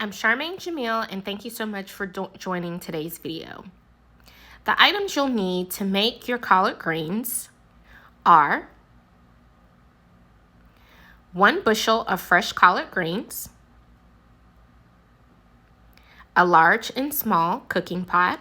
I'm Charmaine Jamil, and thank you so much for joining today's video. The items you'll need to make your collard greens are 1 bushel of fresh collard greens, a large and small cooking pot,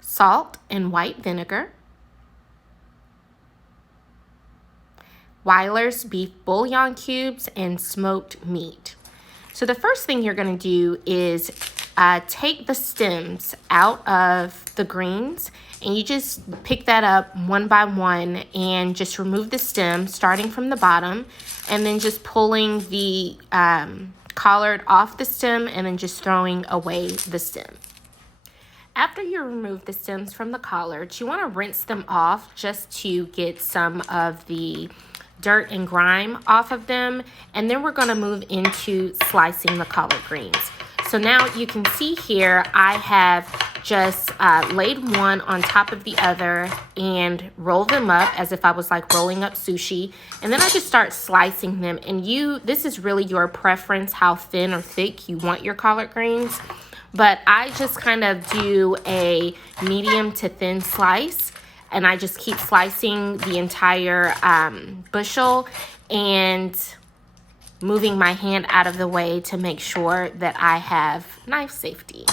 salt and white vinegar, Weiler's beef bouillon cubes, and smoked meat. So the first thing you're going to do is take the stems out of the greens, and you just pick that up one by one and just remove the stem starting from the bottom, and then just pulling the collard off the stem and then just throwing away the stem. After you remove the stems from the collards, you want to rinse them off just to get some of the dirt and grime off of them, and then we're going to move into slicing the collard greens. So now you can see here I have just laid one on top of the other and roll them up as if I was like rolling up sushi, and then I just start slicing them. And this is really your preference how thin or thick you want your collard greens, but I just kind of do a medium to thin slice, and I just keep slicing the entire bushel and moving my hand out of the way to make sure that I have knife safety.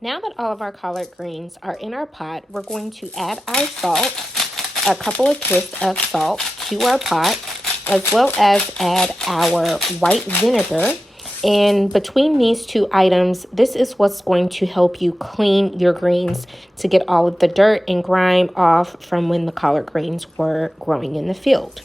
Now that all of our collard greens are in our pot, we're going to add our salt, a couple of twists of salt to our pot, as well as add our white vinegar. And between these two items, this is what's going to help you clean your greens to get all of the dirt and grime off from when the collard greens were growing in the field.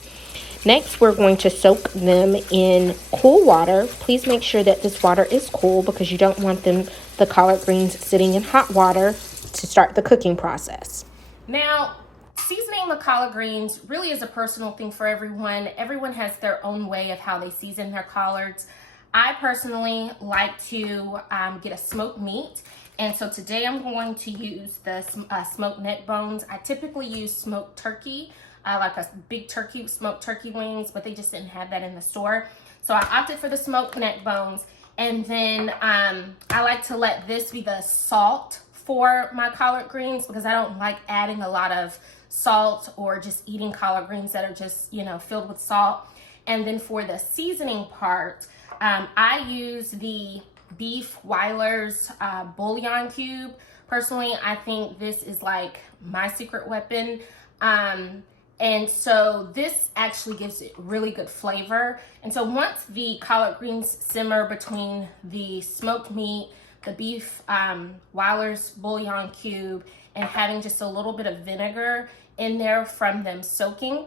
Next, we're going to soak them in cool water. Please make sure that this water is cool because you don't want the collard greens sitting in hot water to start the cooking process. Now, seasoning the collard greens really is a personal thing for everyone. Everyone has their own way of how they season their collards. I personally like to get a smoked meat, and so today I'm going to use the smoked neck bones. I typically use smoked turkey, like a big turkey, smoked turkey wings, but they just didn't have that in the store. So I opted for the smoked neck bones, and then I like to let this be the salt for my collard greens because I don't like adding a lot of salt or just eating collard greens that are just, filled with salt. And then for the seasoning part, I use the beef Weiler's bouillon cube. Personally, I think this is like my secret weapon. And so this actually gives it really good flavor. And so once the collard greens simmer between the smoked meat, the beef Weiler's bouillon cube, and having just a little bit of vinegar in there from them soaking,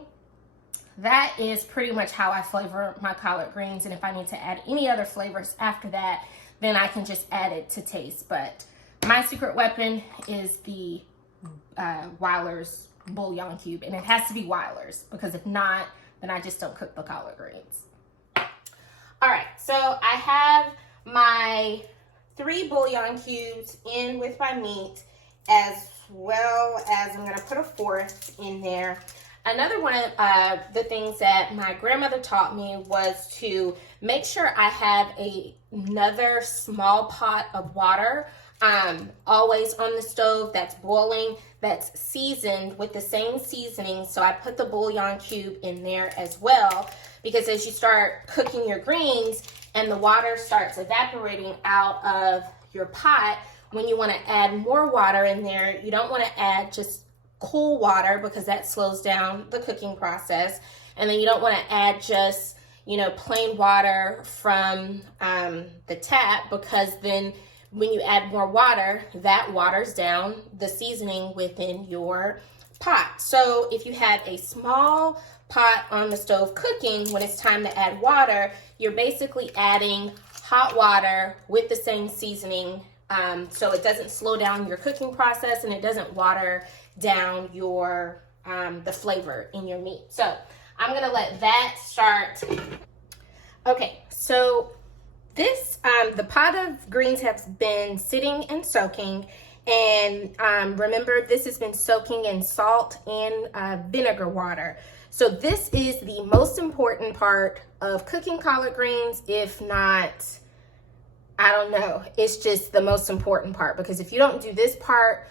that is pretty much how I flavor my collard greens. And if I need to add any other flavors after that, then I can just add it to taste. But my secret weapon is the Weiler's bouillon cube, and it has to be Weiler's because if not, then I just don't cook the collard greens. All right, so I have my 3 bouillon cubes in with my meat, as well as I'm gonna put a 4th in there. Another one of the things that my grandmother taught me was to make sure I have another small pot of water always on the stove that's boiling, that's seasoned with the same seasoning. So I put the bouillon cube in there as well, because as you start cooking your greens and the water starts evaporating out of your pot, when you want to add more water in there, you don't want to add just cool water because that slows down the cooking process. And then you don't want to add just, plain water from the tap, because then when you add more water, that waters down the seasoning within your pot. So if you have a small pot on the stove cooking, when it's time to add water, you're basically adding hot water with the same seasoning, so it doesn't slow down your cooking process and it doesn't water down your the flavor in your meat. So I'm gonna let that start. Okay, so this the pot of greens has been sitting and soaking, And remember, this has been soaking in salt and vinegar water. So this is the most important part of cooking collard greens, if not, I don't know. It's just the most important part, because if you don't do this part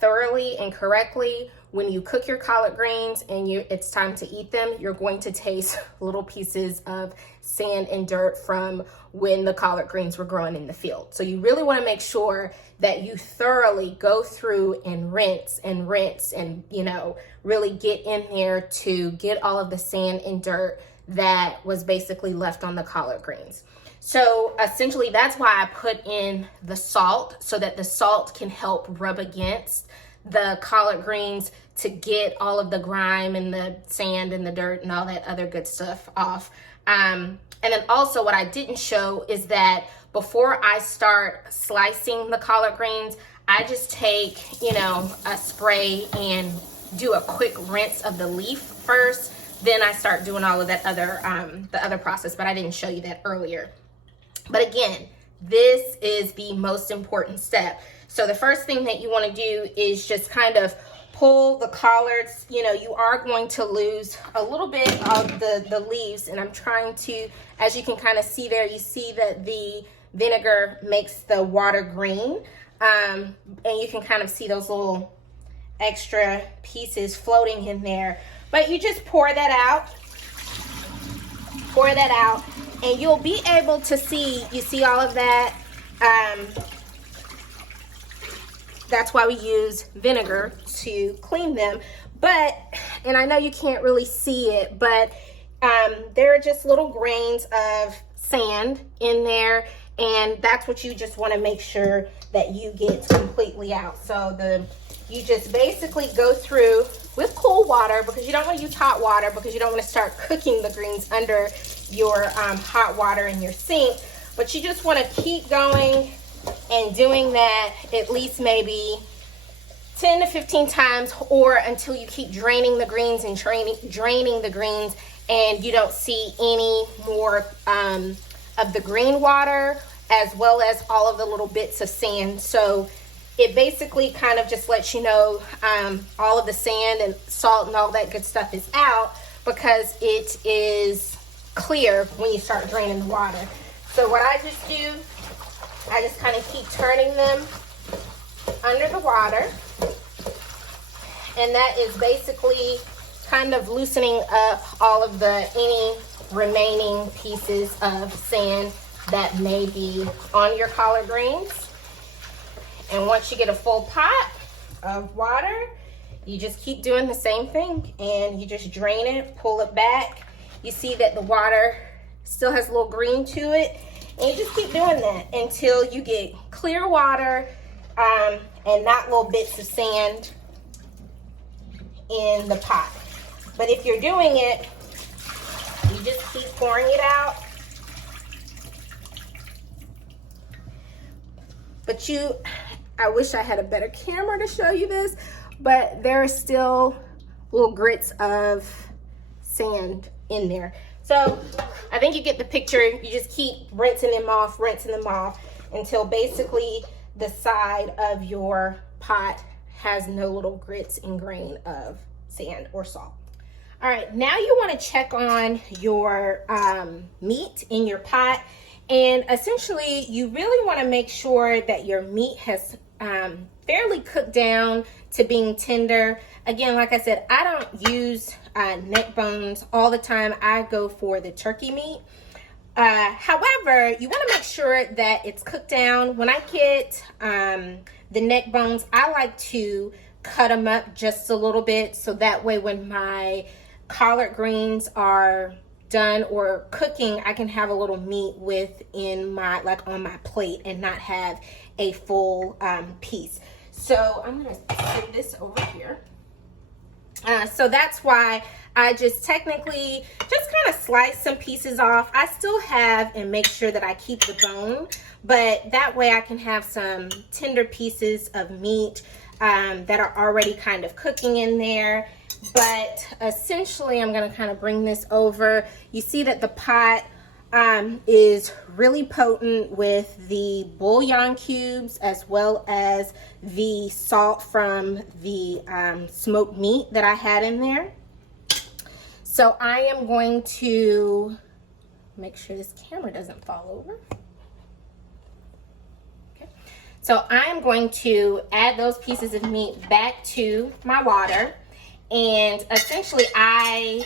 thoroughly and correctly, when you cook your collard greens and it's time to eat them, you're going to taste little pieces of sand and dirt from when the collard greens were growing in the field. So you really want to make sure that you thoroughly go through and rinse and, you know, really get in there to get all of the sand and dirt that was basically left on the collard greens. So essentially that's why I put in the salt, so that the salt can help rub against the collard greens to get all of the grime and the sand and the dirt and all that other good stuff off. And then also what I didn't show is that before I start slicing the collard greens, I just take, you know, a spray and do a quick rinse of the leaf first. Then I start doing all of that other, the other process, but I didn't show you that earlier. But again, this is the most important step. So the first thing that you want to do is just kind of pull the collards. You know, you are going to lose a little bit of the leaves, and I'm trying to, as you can kind of see there, you see that the vinegar makes the water green, and you can kind of see those little extra pieces floating in there. But you just pour that out, and you'll be able to see, you see all of that. That's why we use vinegar to clean them. But, and I know you can't really see it, but there are just little grains of sand in there, and that's what you just want to make sure that you get completely out. So you just basically go through with cool water, because you don't want to use hot water, because you don't want to start cooking the greens under your hot water in your sink. But you just want to keep going and doing that at least maybe 10 to 15 times, or until you keep draining the greens and draining the greens and you don't see any more of the green water, as well as all of the little bits of sand. So it basically kind of just lets you know all of the sand and salt and all that good stuff is out, because it is clear when you start draining the water. So what I just do, I just kind of keep turning them under the water, and that is basically kind of loosening up all of any remaining pieces of sand that may be on your collard greens. And once you get a full pot of water, you just keep doing the same thing, and you just drain it, pull it back. You see that the water still has a little green to it, and you just keep doing that until you get clear water and not little bits of sand in the pot. But if you're doing it, you just keep pouring it out. But I wish I had a better camera to show you this, but there are still little grits of sand in there. So I think you get the picture. You just keep rinsing them off until basically the side of your pot has no little grits and grain of sand or salt. All right, now you want to check on your meat in your pot. And essentially, you really want to make sure that your meat has fairly cooked down to being tender. Again, like I said, I don't use neck bones all the time. I go for the turkey meat. However, you want to make sure that it's cooked down. When I get the neck bones, I like to cut them up just a little bit, so that way when my collard greens are done or cooking, I can have a little meat within my, like on my plate, and not have a full piece. So I'm gonna put this over here. So that's why I just technically just kind of slice some pieces off. I still have and make sure that I keep the bone, but that way I can have some tender pieces of meat that are already kind of cooking in there. But essentially, I'm going to kind of bring this over. You see that the pot is really potent with the bouillon cubes as well as the salt from the smoked meat that I had in there. So I am going to make sure this camera doesn't fall over. Okay. So I am going to add those pieces of meat back to my water. And essentially I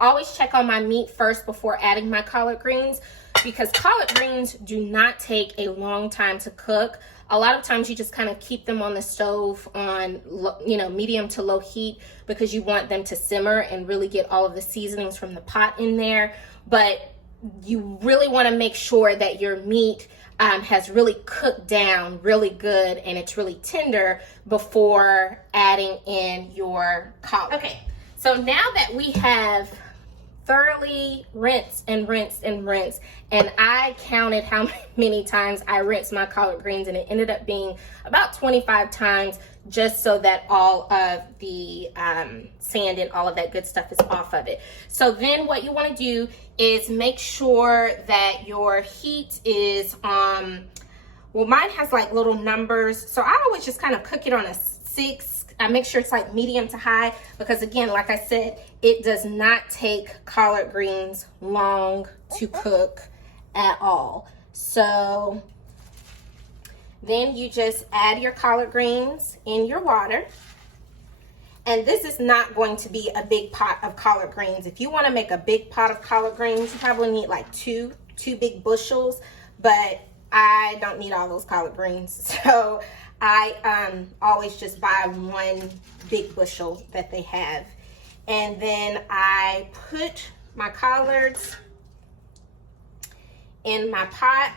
always check on my meat first before adding my collard greens, because collard greens do not take a long time to cook. A lot of times you just kind of keep them on the stove on, medium to low heat, because you want them to simmer and really get all of the seasonings from the pot in there. But you really want to make sure that your meat has really cooked down really good and it's really tender before adding in your collard. Okay, so now that we have thoroughly rinsed and rinsed and rinsed, and I counted how many times I rinsed my collard greens, and it ended up being about 25 times, just so that all of the sand and all of that good stuff is off of it. So then what you want to do is make sure that your heat is well, mine has like little numbers, so I always just kind of cook it on a 6. I make sure it's like medium to high, because again, like I said, it does not take collard greens long to cook at all. So then you just add your collard greens in your water. And this is not going to be a big pot of collard greens. If you want to make a big pot of collard greens, you probably need like two big bushels, but I don't need all those collard greens. So I always just buy one big bushel that they have. And then I put my collards in my pot.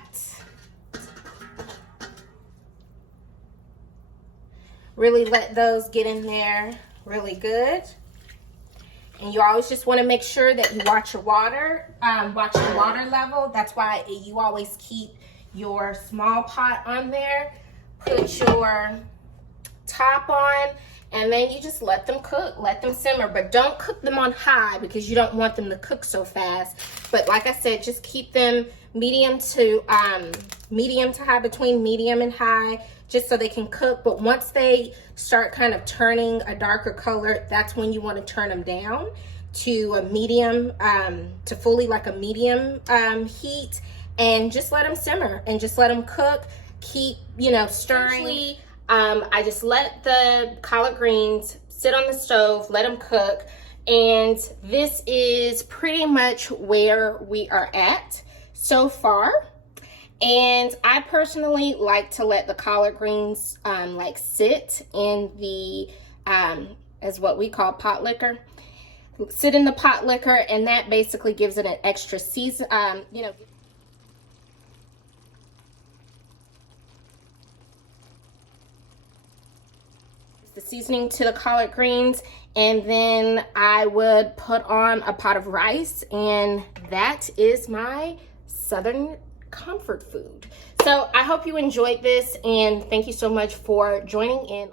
Really let those get in there really good. And you always just want to make sure that you watch your water level. That's why you always keep your small pot on there. Put your top on, and then you just let them cook, let them simmer, but don't cook them on high, because you don't want them to cook so fast. But like I said, just keep them medium to high, between medium and high, just so they can cook. But once they start kind of turning a darker color, that's when you want to turn them down to a medium, to fully like a medium heat, and just let them simmer and just let them cook. Keep, stirring. I just let the collard greens sit on the stove, let them cook, and this is pretty much where we are at so far. And I personally like to let the collard greens like sit in the as what we call pot liquor. Sit in the pot liquor, and that basically gives it an extra season, the seasoning to the collard greens. And then I would put on a pot of rice, and that is my Southern comfort food. So I hope you enjoyed this, and thank you so much for joining in.